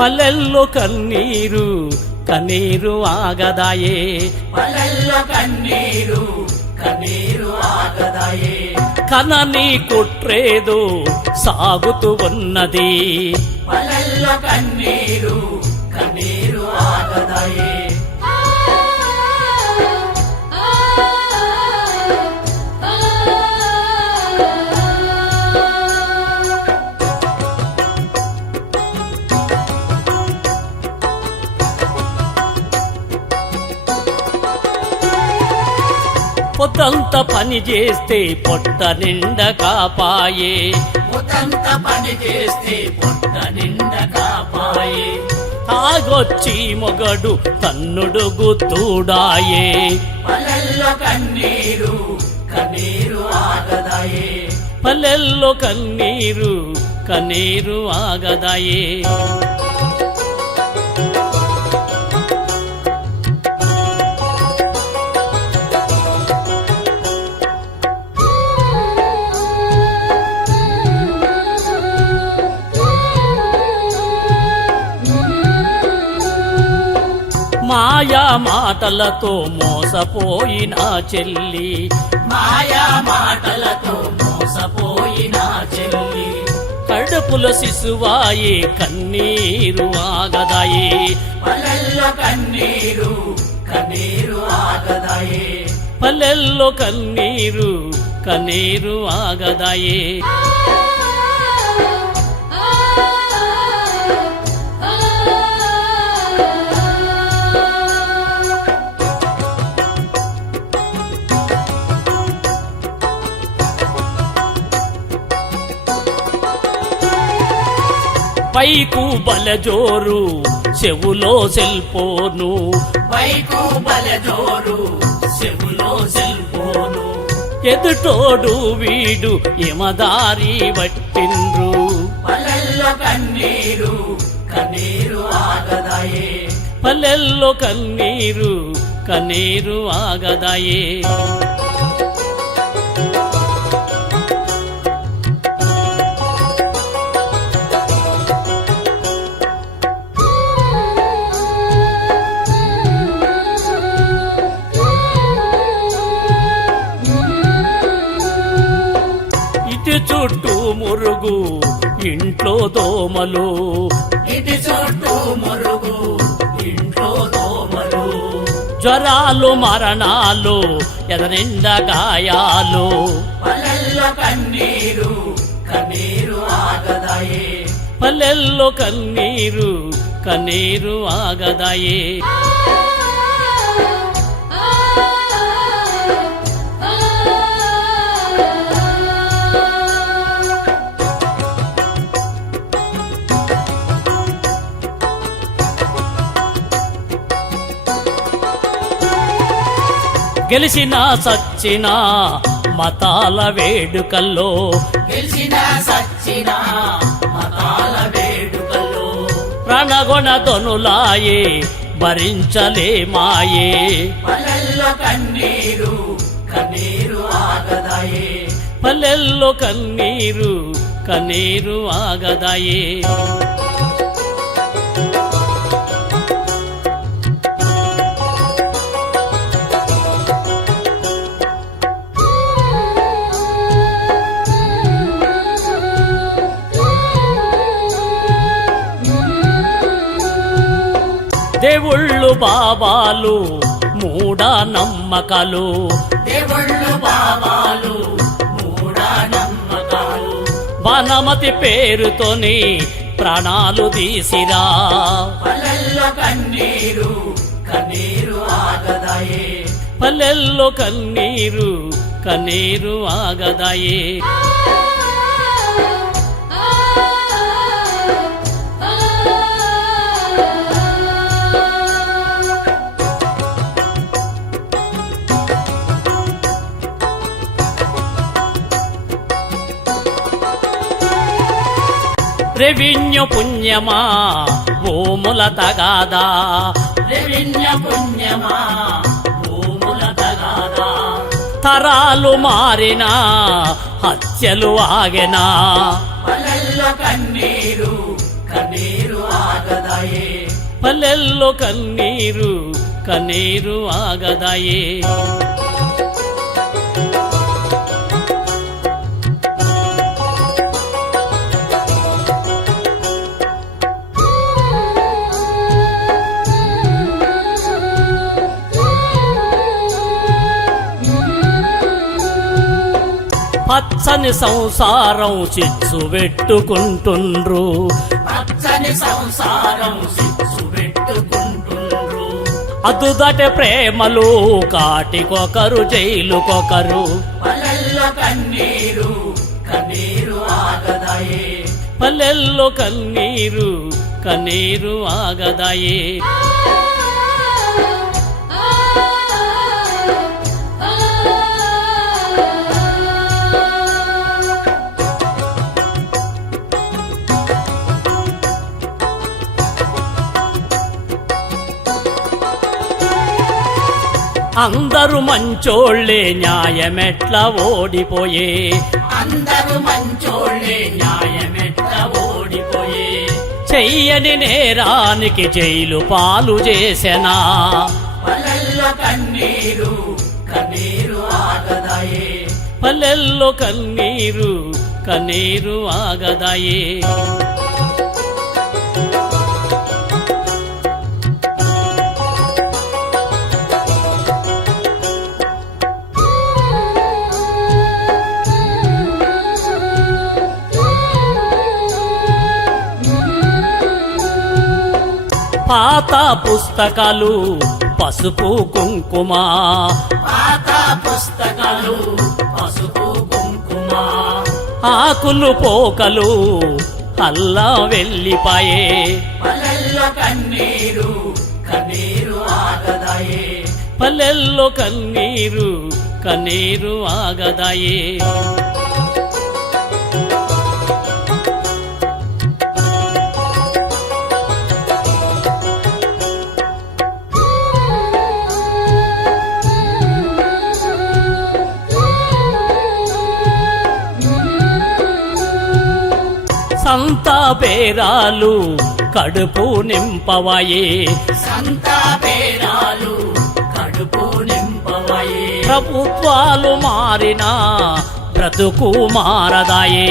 పల్లెల్లో కన్నీరు కన్నీరు ఆగదాయే పల్లెల్లో కన్నీరు కన్నీరు ఆగదాయే కనని కుట్రేదో సాగుతూ ఉన్నది పల్లెల్లో కన్నీరు కన్నీరు ఆగదాయే పొద్దంత పని చేస్తే పొట్ట నిండా కాపాయే పొద్దంత పని చేస్తే పొట్ట నిండా కాపాయే తాగొచ్చి మొగడు తన్నుడు గుత్తుడాయే పల్లెల్లో కన్నీరు కన్నీరు ఆగదాయే పల్లెల్లో కన్నీరు కన్నీరు ఆగదాయే మాయా మాటలతో మోసపోయిన చెల్లి మాయా మాటలతో మోసపోయిన చెల్లి కడుపుల శిశువాయే కన్నీరు ఆగదాయే పల్లెల్లో కన్నీరు కన్నీరు ఆగదాయే పల్లెల్లో కన్నీరు కన్నీరు ఆగదాయే పైకు బలజోరు చెవులో సెల్పోను పైకు బలజోరు చెవులో సెల్పోను ఎదుటోడు వీడు యమదారి పట్టిండ్రు పల్లెల్లో కన్నీరు కన్నీరు ఆగదాయే పల్లెల్లో కన్నీరు కన్నీరు ఆగదాయే ఇటు చుట్టూ మురుగు ఇంట్లో దోమలు ఇటు చుట్టూ మురుగు ఇంట్లో దోమలు జ్వరాలు మరణాలు ఎదనిండా గాయాలు పల్లెల్లో కన్నీరు కన్నీరు ఆగదాయే పల్లెల్లో కన్నీరు కన్నీరు ఆగదాయే గెలిచినా సచ్చినా మతాల వేడుకల్లో గెలిచిన సచ్చిన మతాల వేడుకల్లో ప్రాణగొణ తొనులాయే భరించలేమాయే పల్లెల్లో కన్నీరు కన్నీరు ఆగదాయే పల్లెల్లో కన్నీరు కన్నీరు ఆగదాయే దేవుళ్ళు బాబాలు మూఢ నమ్మకాలు దేవుళ్ళు బాబాలు మూఢనమ్మకాలు బాణమతి పేరుతోని ప్రాణాలు తీసిరా పల్లెల్లో కన్నీరు కన్నీరు ఆగదాయే పల్లెల్లో కన్నీరు కన్నీరు ఆగదాయే రెవిన్యూ పుణ్యమా భూముల తగాదా రెవిన్య పుణ్యమా భూముల తగాదా తరాలు మారినా హత్యలు ఆగెనా పల్లెల్లో కన్నీరు కన్నీరు ఆగదాయే పల్లెల్లో కన్నీరు కన్నీరు ఆగదాయే పచ్చని సంసారం చిచ్చు పెట్టుకుంటుండ్రు పచ్చని సంసారం సిచ్చు పెట్టుకుంటుండ్రు అదుదట ప్రేమలు కాటికొకరు జైలుకొకరు పల్లెల్లో కన్నీరు కన్నీరు ఆగదాయే పల్లెల్లో కన్నీరు కన్నీరు ఆగదాయే అందరూ మంచోళ్ళే న్యాయమెట్లా ఓడిపోయే అందరూ మంచోళ్ళే న్యాయమెట్ల ఓడిపోయే చెయ్యని నేరానికి జైలు పాలు చేసెనా పల్లెల్లో కన్నీరు కన్నీరు ఆగదాయే పల్లెల్లో కన్నీరు కన్నీరు ఆగదాయే పాత పుస్తకాలు పసుపు కుంకుమ పాత పుస్తకాలు పసుపు కుంకుమ ఆకులు పోకలు అల్లా వెళ్ళిపాయే పల్లెల్లో కన్నీరు కన్నీరు ఆగదాయే పల్లెల్లో కన్నీరు కన్నీరు ఆగదాయే సంతా పేరాలు కడుపు నింపవాయే సంతా పేరాలు కడుపు నింపవయే ప్రభుత్వాలు మారినా బ్రతుకు మారదాయే